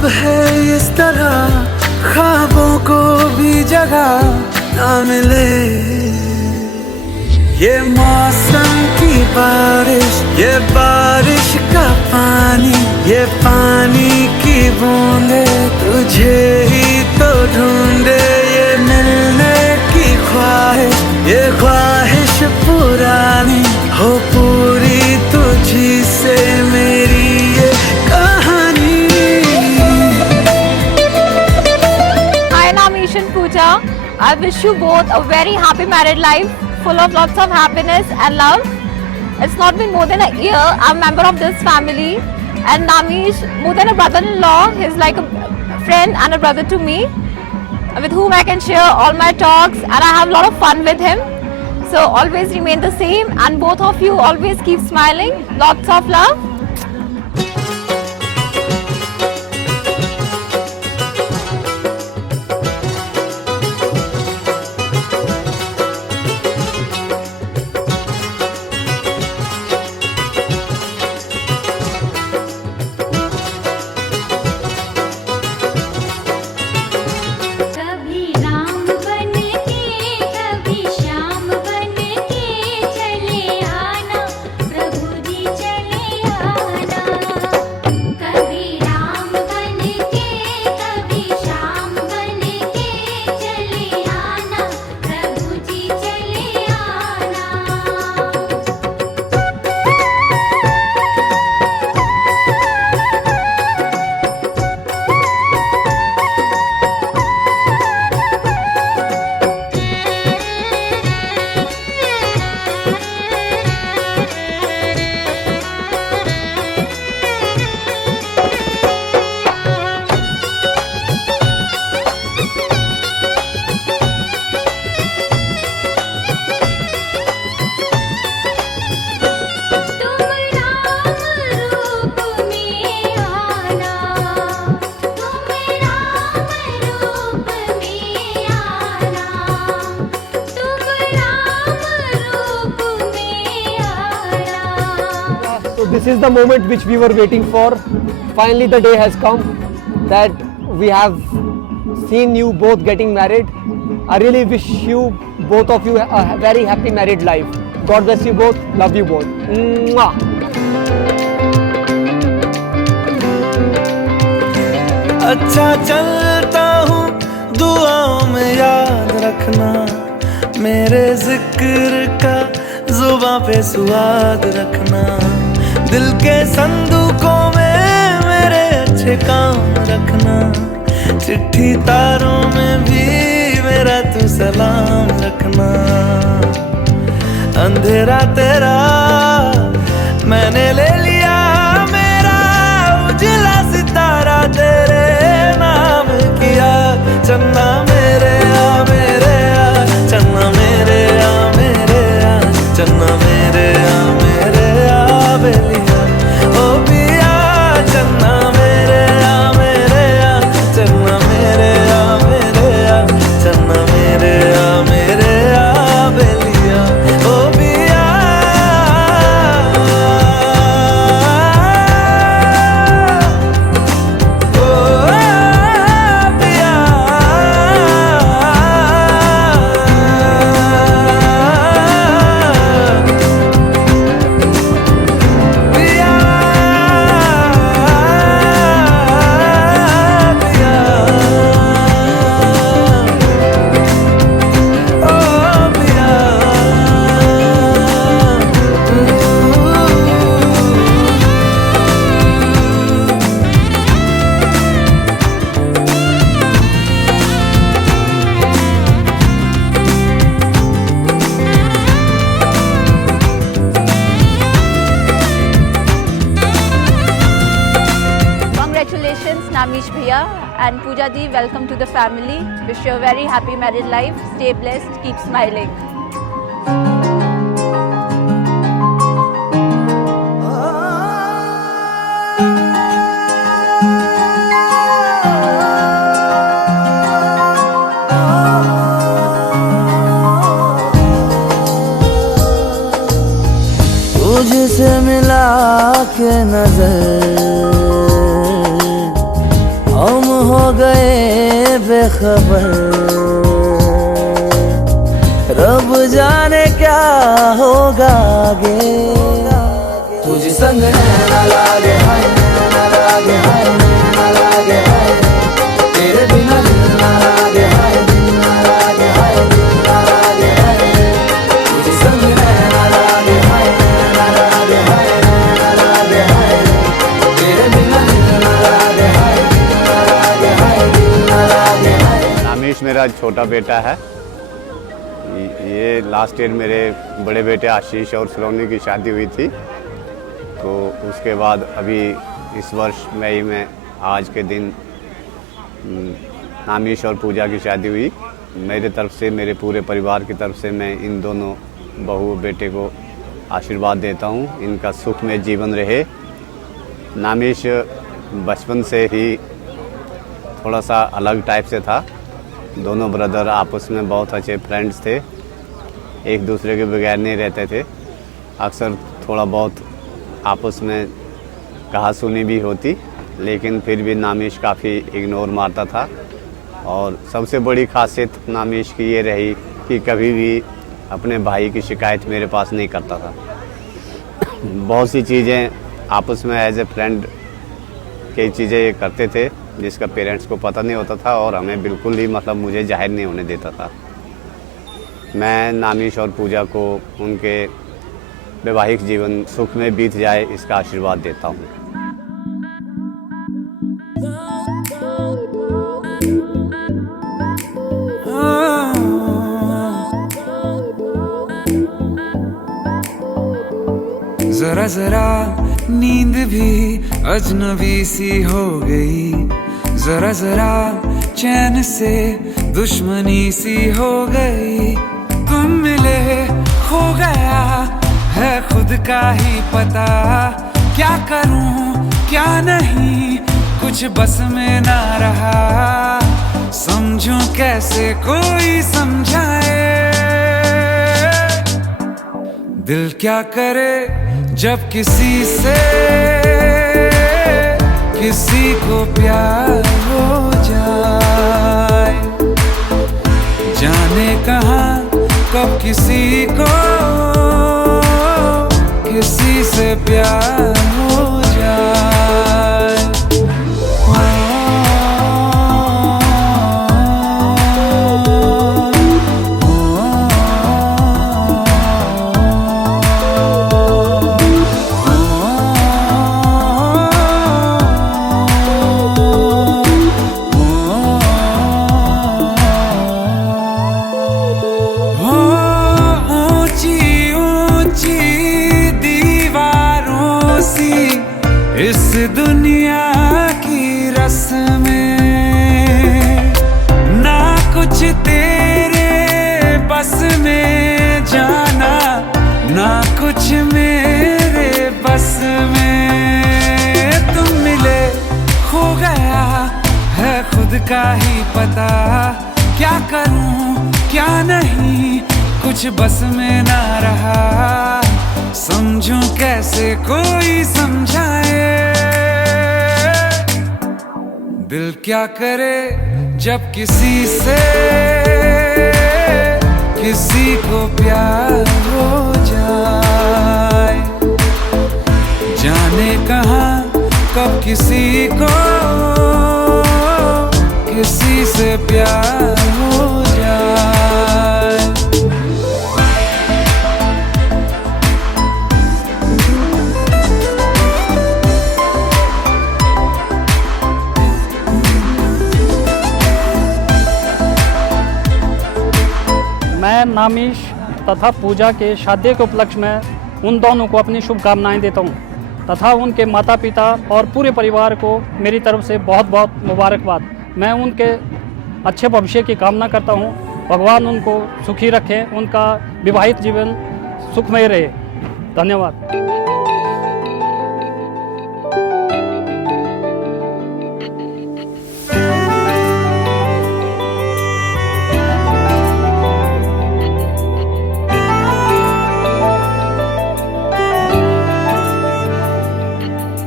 अब है इस तरह ख्वाबों को भी जगह ना मिले। ये मौसम की बारिश, ये बारिश का पानी, ये पानी की बूंदे तुझे ही तो ढूंढे। ये मिलने की ख्वाहिश, ये ख्वाहिश पुरानी हो पूरी तुझी से मेरी ये कहानी। Hi Nameesh and Pooja, I wish you both a very happy married life, full of lots of happiness and love. It's not been more than a year I'm a member of this family, and Nameesh, more than a brother-in-law, he's like a friend and a brother to me, with whom I can share all my talks and I have a lot of fun with him. So always remain the same, and both of you always keep smiling. Lots of love. This is the moment which we were waiting for. Finally the day has come that we have seen you both getting married. I really wish you, both of you, a very happy married life. God bless you both. Love you both. Mwah. अच्छा चलता हूँ दुआओं में याद रखना, मेरे जिक्र का जुबां पे स्वाद रखना। दिल के संदूकों में मेरे अच्छे काम रखना, चिट्ठी तारों में भी मेरा तू सलाम रखना। अंधेरा तेरा मैंने ले लिया, मेरा उजला सितारा तेरे नाम किया। चन्ना मेरे आ मेरे आ, चन्ना मेरे आ मेरे आ, चन्ना मेरे आ मेरे आ बेलिया। ओ पिया चन्ना मेरे आ मेरे आ, चन्ना मेरे आ मेरे आ, चन्ना मेरे आ मेरे आ बेलिया। ओ पिया Nameesh Bhaiya and Pooja Di, welcome to the family. Wish you a very happy married life. Stay blessed, keep smiling. तुझसे मिला के नजर हो गए बेखबर, रब जाने क्या होगा आगे। तुझे संग ना लागे हाय, ना लागे हाय, ना लागे हाय, तेरे बिना दिल ना लागे हाय, ना लागे हाय, ना लागे हाय। तुझे संग ना लागे हाय, ना लागे हाय, ना लागे हाय, तेरे बिना दिल ना लागे हाय, ना लागे हाय, ना लागे हाय। नामिश मेरा छोटा बेटा है। ये लास्ट ईयर मेरे बड़े बेटे आशीष और सलोनी की शादी हुई थी, तो उसके बाद अभी इस वर्ष मई में आज के दिन नामिश और पूजा की शादी हुई। मेरे तरफ से, मेरे पूरे परिवार की तरफ से मैं इन दोनों बहू बेटे को आशीर्वाद देता हूँ, इनका सुख में जीवन रहे। नामिश बचपन से ही थोड़ा सा अलग टाइप से था। दोनों ब्रदर आपस में बहुत अच्छे फ्रेंड्स थे, एक दूसरे के बगैर नहीं रहते थे। अक्सर थोड़ा बहुत आपस में कहा सुनी भी होती, लेकिन फिर भी नामिश काफ़ी इग्नोर मारता था। और सबसे बड़ी खासियत नामिश की ये रही कि कभी भी अपने भाई की शिकायत मेरे पास नहीं करता था। बहुत सी चीज़ें आपस में एज ए फ्रेंड कई चीज़ें ये करते थे जिसका पेरेंट्स को पता नहीं होता था, और हमें बिल्कुल ही मतलब मुझे जाहिर नहीं होने देता था। मैं नामिश और पूजा को उनके वैवाहिक जीवन सुख में बीत जाए, इसका आशीर्वाद देता हूँ। जरा जरा नींद भी अजनबी सी हो गई, जरा जरा चैन से दुश्मनी सी हो गई। तुम मिले खो गया है खुद का ही पता, क्या करूं क्या नहीं कुछ बस में ना रहा। समझूं कैसे कोई समझाए, दिल क्या करे जब किसी से किसी को प्यार हो जाए। जाने कहाँ कब किसी को किसी से प्यार हो जाए। इस दुनिया की रस्में ना कुछ तेरे बस में जाना, ना कुछ मेरे बस में। तुम मिले खो गया है खुद का ही पता, क्या करूं क्या नहीं कुछ बस में ना रहा। समझूं कैसे कोई समझाए, दिल क्या करे जब किसी से किसी को प्यार हो जाए। जाने कहाँ कब किसी को किसी से प्यार हो जाए। मैं नामिश तथा पूजा के शादी के उपलक्ष्य में उन दोनों को अपनी शुभकामनाएं देता हूं, तथा उनके माता पिता और पूरे परिवार को मेरी तरफ से बहुत बहुत मुबारकबाद। मैं उनके अच्छे भविष्य की कामना करता हूं। भगवान उनको सुखी रखें, उनका विवाहित जीवन सुखमय रहे। धन्यवाद।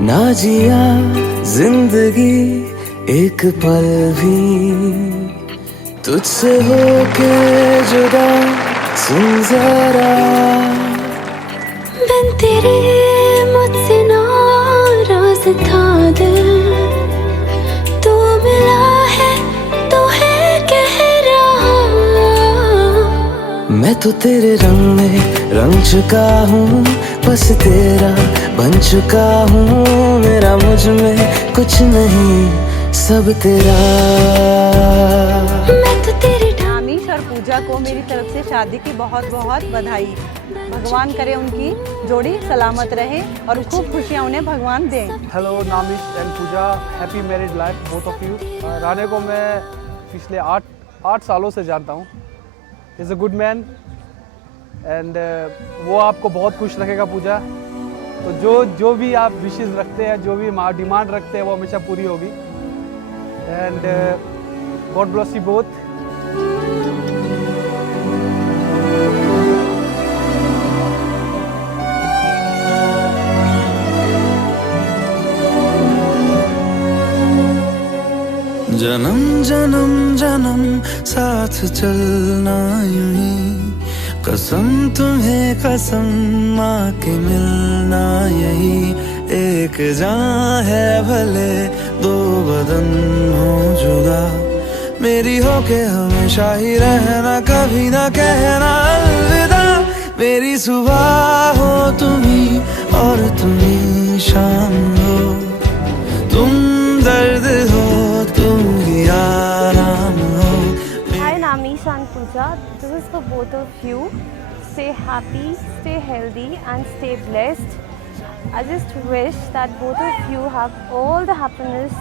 ना जिया जिंदगी एक पल भी तुझसे होके जुदा, सुन जरा बिन तेरे मुझसे नाराज था दिल, तू मिला है तो है कह रहा। मैं तो तेरे रंग में रंग चुका हूँ, बस तेरा बन चुका हूँ। मेरा मुझ में कुछ नहीं, सब तेरा। मैं तो तेरे नामिश और पूजा को मेरी तरफ से शादी की बहुत बहुत बधाई। भगवान करे उनकी जोड़ी सलामत रहे और खूब खुशियाँ उन्हें भगवान दें। Hello Namish and Pooja, happy married life both of you. Rane को मैं पिछले 8 सालों से जानता हूँ। Is a good man and वो आपको बहुत खुश रखेगा पूजा। तो जो भी आप विशेष रखते हैं, जो भी डिमांड रखते हैं, वो हमेशा पूरी होगी। And God bless you both. जन्म जन्म जन्म साथ चलना यूं ही, कसम तुम्हें कसम माँ के मिलना यही। एक जान है भले दो बदन हो जुदा, मेरी होके हमेशा ही रहना, कभी ना कहना अलविदा। मेरी सुबह हो तुम ही और तुम ही शाम हो, तुम दर्द हो तुम ही आराम हो। Hi Namish and Pooja, this is for both of you. Stay happy, stay healthy and stay blessed. I just wish that both of you have all the happiness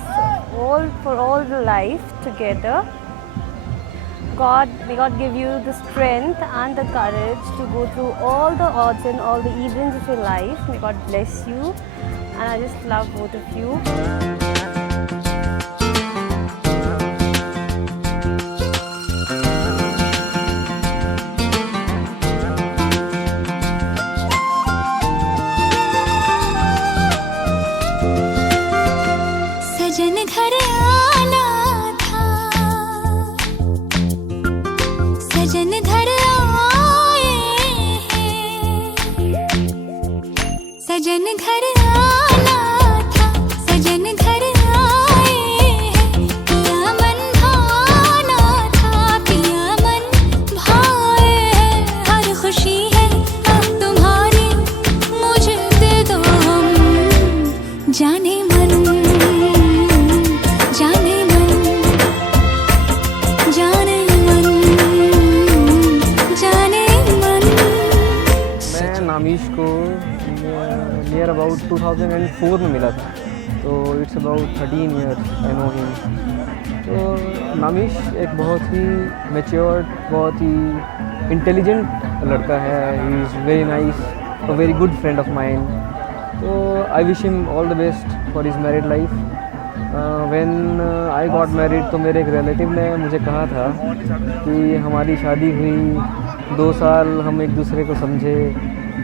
for all the life together. May God give you the strength and the courage to go through all the odds and all the events of your life. May God bless you, and I just love both of you. सजन घर आना था, सजन घर आए हैं। सजन घर आना था, सजन घर आए हैं। पिया मन भाना था, पिया मन भाए हैं। हर खुशी है अब तुम्हारी, मुझे दे दो हम जाने मन, जाने मन, जाने मन, जाने मन। मैं नामिश को नियर अबाउट 2004 में मिला था, तो it's about 13 years I know him. तो नामिश एक बहुत ही मैच्योर्ड, बहुत ही इंटेलिजेंट लड़का है। He is very nice, a very good friend of mine. तो I wish him all the best for his married life. When I got married, तो मेरे एक रिलेटिव ने मुझे कहा था कि हमारी शादी हुई 2 साल हम एक दूसरे को समझे,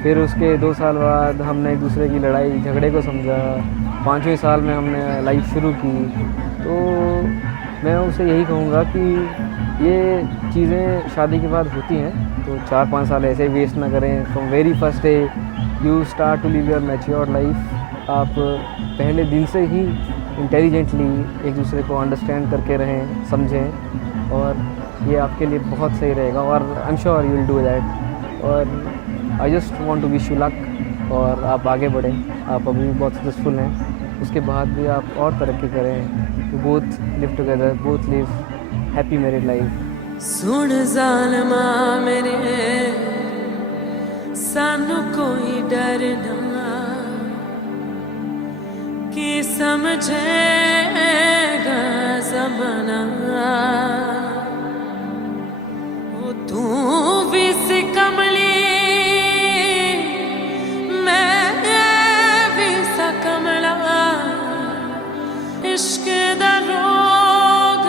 फिर उसके 2 साल बाद हमने एक दूसरे की लड़ाई झगड़े को समझा, 5वें साल में हमने लाइफ शुरू की। तो मैं उसे यही कहूँगा कि ये चीज़ें शादी के बाद होती हैं, तो 4-5 साल ऐसे वेस्ट ना करें। From very first day you start to live your mature life. आप पहले दिन से ही इंटेलिजेंटली एक दूसरे को अंडरस्टैंड करके रहें, समझें, और ये आपके लिए बहुत सही रहेगा। और I am sure you will do that. और I just want to wish you luck, और आप आगे बढ़ें। आप अभी भी बहुत सक्सेसफुल हैं, उसके बाद भी आप और तरक्की करें। You both live together, both live happy married life. सुन ज़ालिमा मेरे, सानू कोई डर ना, कि समझेगा ज़माना। वो तू भी सी कमली, मैं भी सा कमला, इश्क दा रोग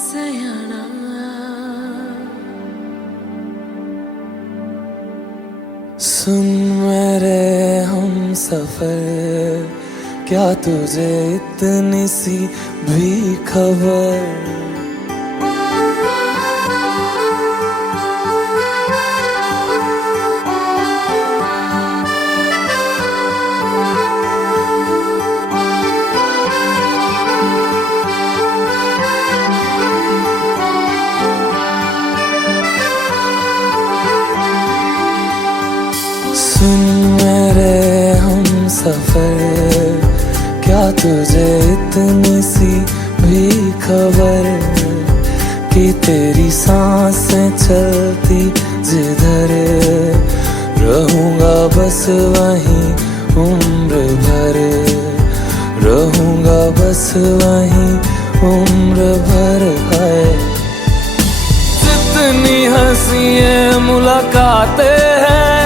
सयाना। सुन मेरे हम सफर, क्या तुझे इतनी सी भी खबर? सुन मेरे हम सफर, क्या तुझे इतनी सी भी खबर कि तेरी सांसें चलती जिधर, रहूंगा बस वहीं उम्र भर, रहूंगा बस वहीं उम्र भर है। जितनी हंसियां मुलाकातें हैं,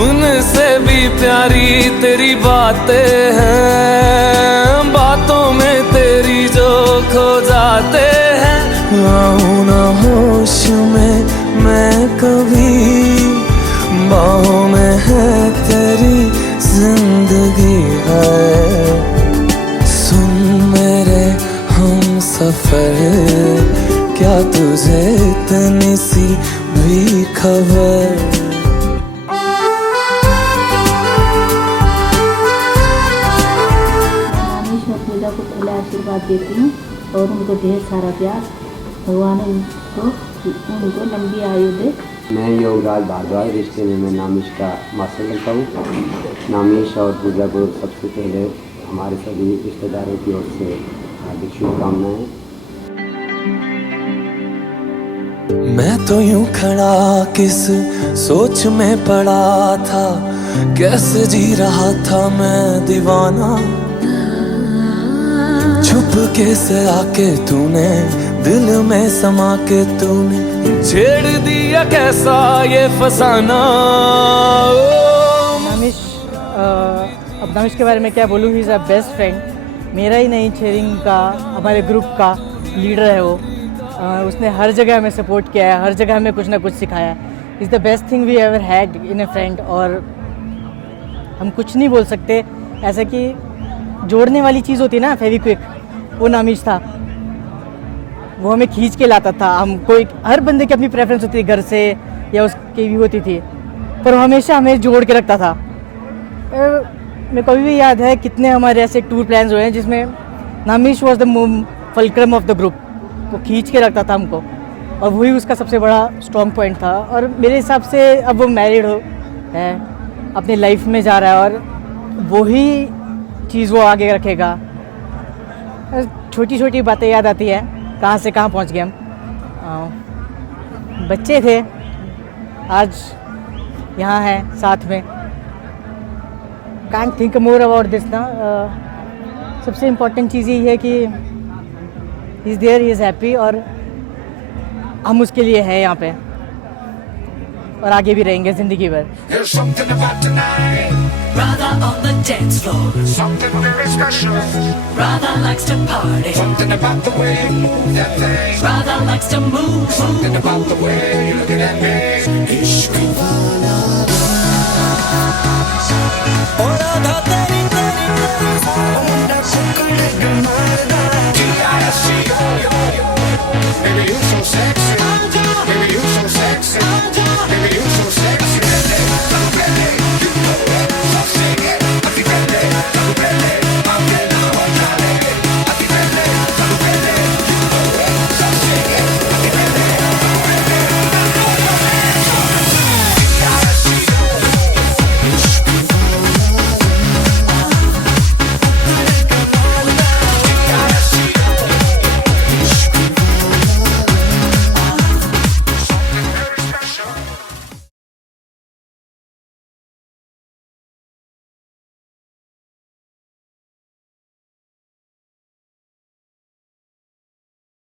उनसे भी प्यारी तेरी बातें हैं, बातों में तेरी जो खो जाते हैं। आऊं ना होश में मैं कभी, बाहों में है तेरी जिंदगी है। सुन मेरे हम सफर, क्या तुझे इतनी सी भी खबर? पूजा को पहले आशीर्वाद देती हूँ और उनको ढेर सारा प्यार, भगवान उनको लंबी आयु दे। मैं योगराज भारद्वाज, रिश्ते में मैं नामिश का मास्टर करता हूँ। नामिश और पूजा को सबसे पहले हमारे सभी रिश्तेदारों की ओर से हार्दिक शुभकामनाएं। मैं तो यूं खड़ा किस सोच में पड़ा था, कैसे जी रहा था मैं दीवाना। छुप के से आके तूने दिल में समा के तूने छेड़ दिया कैसा ये फसाना। नामिश, अब नामिश के बारे में क्या बोलूँ, he is a best friend. मेरा ही नहीं, शेयरिंग का, हमारे ग्रुप का लीडर है वो। उसने हर जगह हमें सपोर्ट किया है, हर जगह हमें कुछ ना कुछ सिखाया। Is the best thing we ever had in a friend. और हम कुछ नहीं बोल सकते, ऐसा कि जोड़ने वाली चीज़ होती है ना, फेविक्विक, वो नामिश था। वो हमें खींच के लाता था। हम कोई, हर बंदे की अपनी प्रेफरेंस होती थी घर से या उसकी भी होती थी, पर वो हमेशा हमें जोड़ के रखता था। मेरे को अभी भी याद है कितने हमारे ऐसे टूर प्लान्स हुए हैं जिसमें Namish was the fulcrum of the group. वो खींच के रखता था हमको और वही उसका सबसे बड़ा स्ट्रॉन्ग पॉइंट था। और मेरे हिसाब से अब वो मैरिड है, अपनी लाइफ में जा रहा है और वही चीज़ वो आगे रखेगा। छोटी छोटी बातें याद आती है, कहाँ से कहाँ पहुँच गए हम। बच्चे थे, आज यहाँ हैं साथ में। Can't think more about this ना। सबसे इम्पोर्टेंट चीज़ यही है कि he is there, he is happy, और हम उसके लिए हैं यहाँ पे और आगे भी रहेंगे ज़िंदगी भर। Radha on the dance floor, something very special. Radha likes to party, something about the way you move that thing. Radha likes to move, something about the way you look at me. Ishq wala, oh Radha